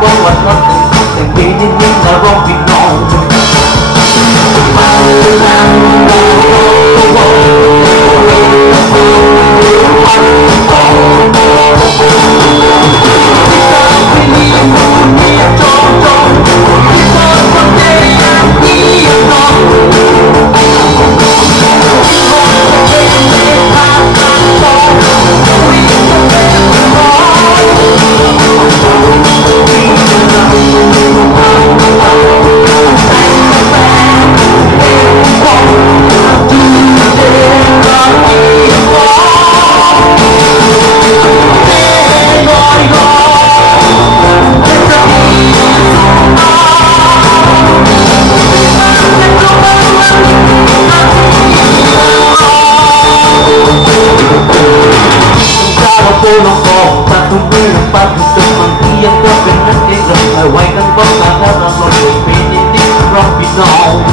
có vật nó tình vì nên nhưng là rong vì nó nó có ta không biết là ta thực sự bằng khi em có cần đất để gần thời quay căn có ta đã là một người bị đi đi rong vì nó